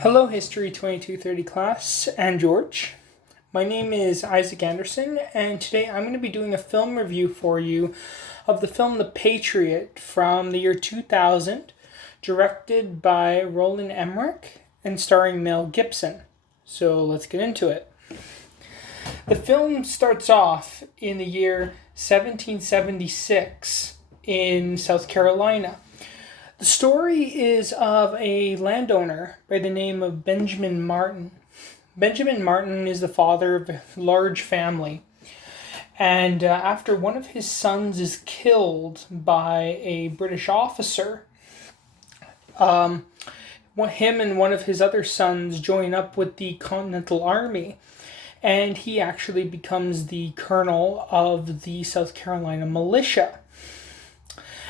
Hello, History2230 class, and George. My name is Isaac Anderson, and today I'm going to be doing a film review for you of the film The Patriot from the year 2000, directed by Roland Emmerich and starring Mel Gibson. So let's get into it. The film starts off in the year 1776 in South Carolina. The story is of a landowner by the name of Benjamin Martin. Benjamin Martin is the father of a large family. And after one of his sons is killed by a British officer, him and one of his other sons join up with the Continental Army. And he actually becomes the colonel of the South Carolina militia.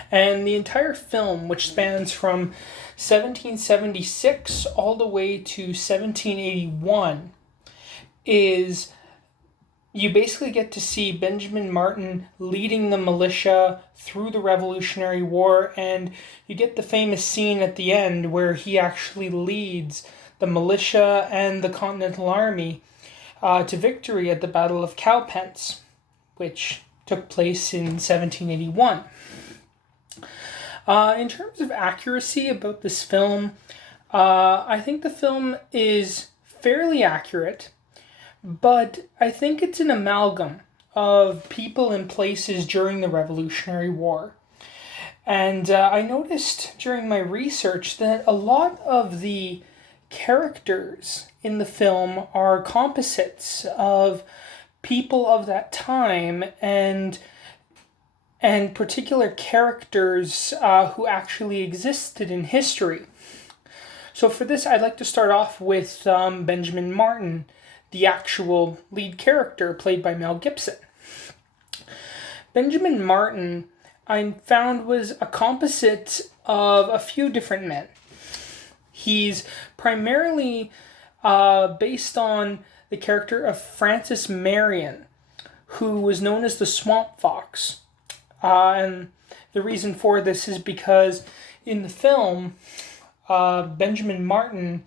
And the entire film, which spans from 1776 all the way to 1781, is you basically get to see Benjamin Martin leading the militia through the Revolutionary War, and you get the famous scene at the end where he actually leads the militia and the Continental Army to victory at the Battle of Cowpens, which took place in 1781. In terms of accuracy about this film, I think the film is fairly accurate, but I think it's an amalgam of people and places during the Revolutionary War. And I noticed during my research that a lot of the characters in the film are composites of people of that time and particular characters who actually existed in history. So for this, I'd like to start off with Benjamin Martin, the actual lead character played by Mel Gibson. Benjamin Martin, I found, was a composite of a few different men. He's primarily based on the character of Francis Marion, who was known as the Swamp Fox. And the reason for this is because in the film, Benjamin Martin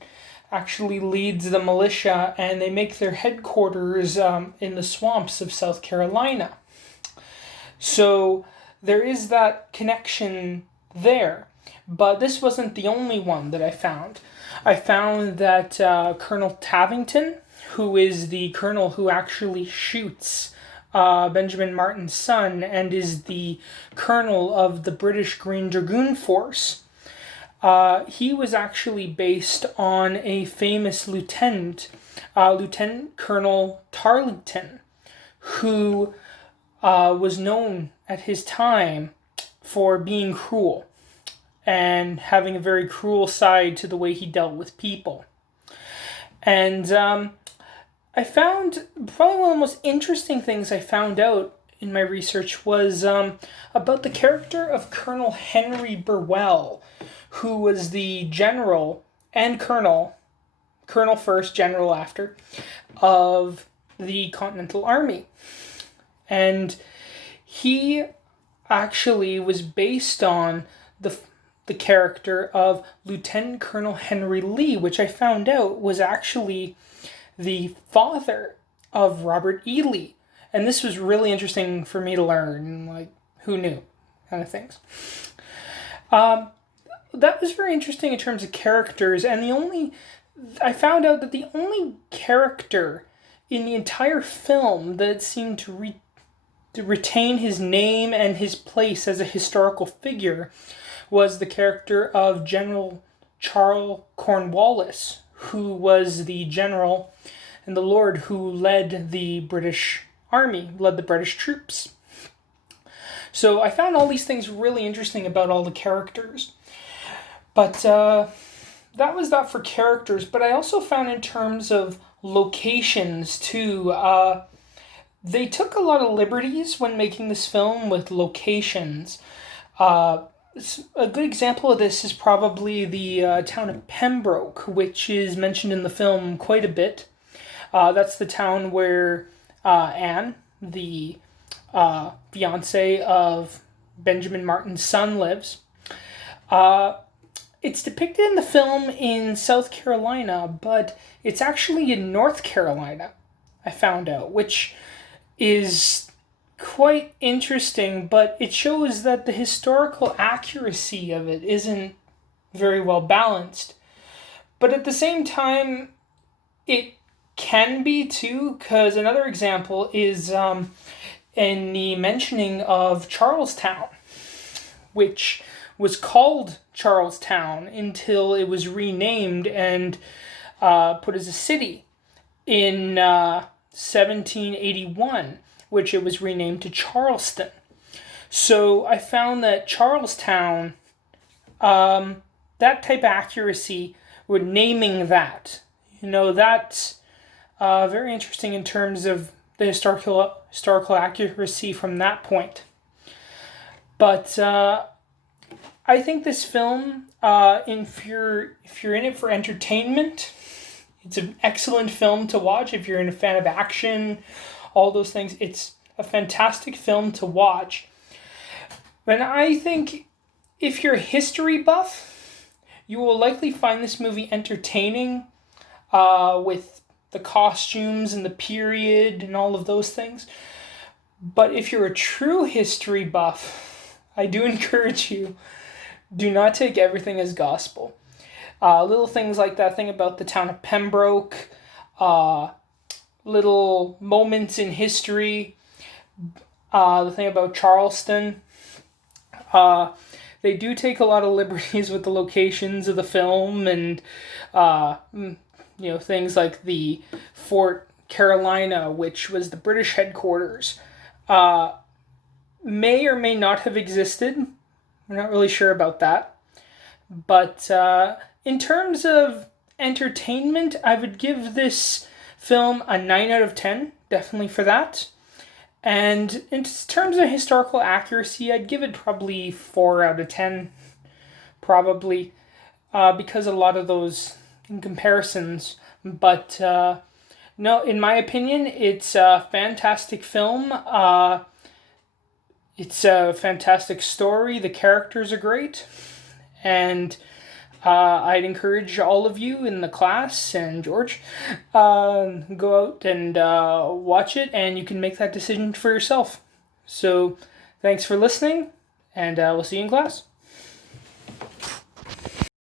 actually leads the militia and they make their headquarters in the swamps of South Carolina. So there is that connection there. But this wasn't the only one that I found. I found that Colonel Tavington, who is the colonel who actually shoots Benjamin Martin's son and is the colonel of the British Green Dragoon Force. He was actually based on a famous lieutenant, Lieutenant Colonel Tarleton, who was known at his time for being cruel and having a very cruel side to the way he dealt with people. And I found probably one of the most interesting things I found out in my research was about the character of Colonel Henry Burwell, who was the general and colonel first, general after, of the Continental Army. And he actually was based on the character of Lieutenant Colonel Henry Lee, which I found out was actually the father of Robert E. Lee. And this was really interesting for me to learn, like, who knew, kind of things. That was very interesting in terms of characters, and I found out that the only character in the entire film that seemed to retain his name and his place as a historical figure was the character of General Charles Cornwallis, who was the general and the lord who led the British Army, led the British troops. So I found all these things really interesting about all the characters. But that was that for characters. But I also found in terms of locations too, they took a lot of liberties when making this film with locations. A good example of this is probably the town of Pembroke, which is mentioned in the film quite a bit. That's the town where Anne, the fiance of Benjamin Martin's son, lives. it's depicted in the film in South Carolina, but it's actually in North Carolina, I found out, which is quite interesting, but it shows that the historical accuracy of it isn't very well balanced. But at the same time, it can be too, because another example is in the mentioning of Charlestown, which was called Charlestown until it was renamed and put as a city in 1781, which it was renamed to Charleston. So I found that Charlestown, that type of accuracy with naming that, that's very interesting in terms of the historical accuracy from that point. But I think this film, if you're in it for entertainment, it's an excellent film to watch. If you're a fan of action, all those things, it's a fantastic film to watch. And I think if you're a history buff, you will likely find this movie entertaining with the costumes and the period and all of those things. But if you're a true history buff, I do encourage you, do not take everything as gospel. Little things like that thing about the town of Pembroke, little moments in history, the thing about Charleston. They do take a lot of liberties with the locations of the film, and things like the Fort Carolina, which was the British headquarters, may or may not have existed. We're not really sure about that. But in terms of entertainment, I would give this film a 9 out of 10, definitely for that. And in terms of historical accuracy, I'd give it probably 4 out of 10, probably, because a lot of those comparisons. But no, in my opinion, it's a fantastic film. It's a fantastic story. The characters are great. And I'd encourage all of you in the class and George, go out and watch it, and you can make that decision for yourself. So thanks for listening, and we'll see you in class.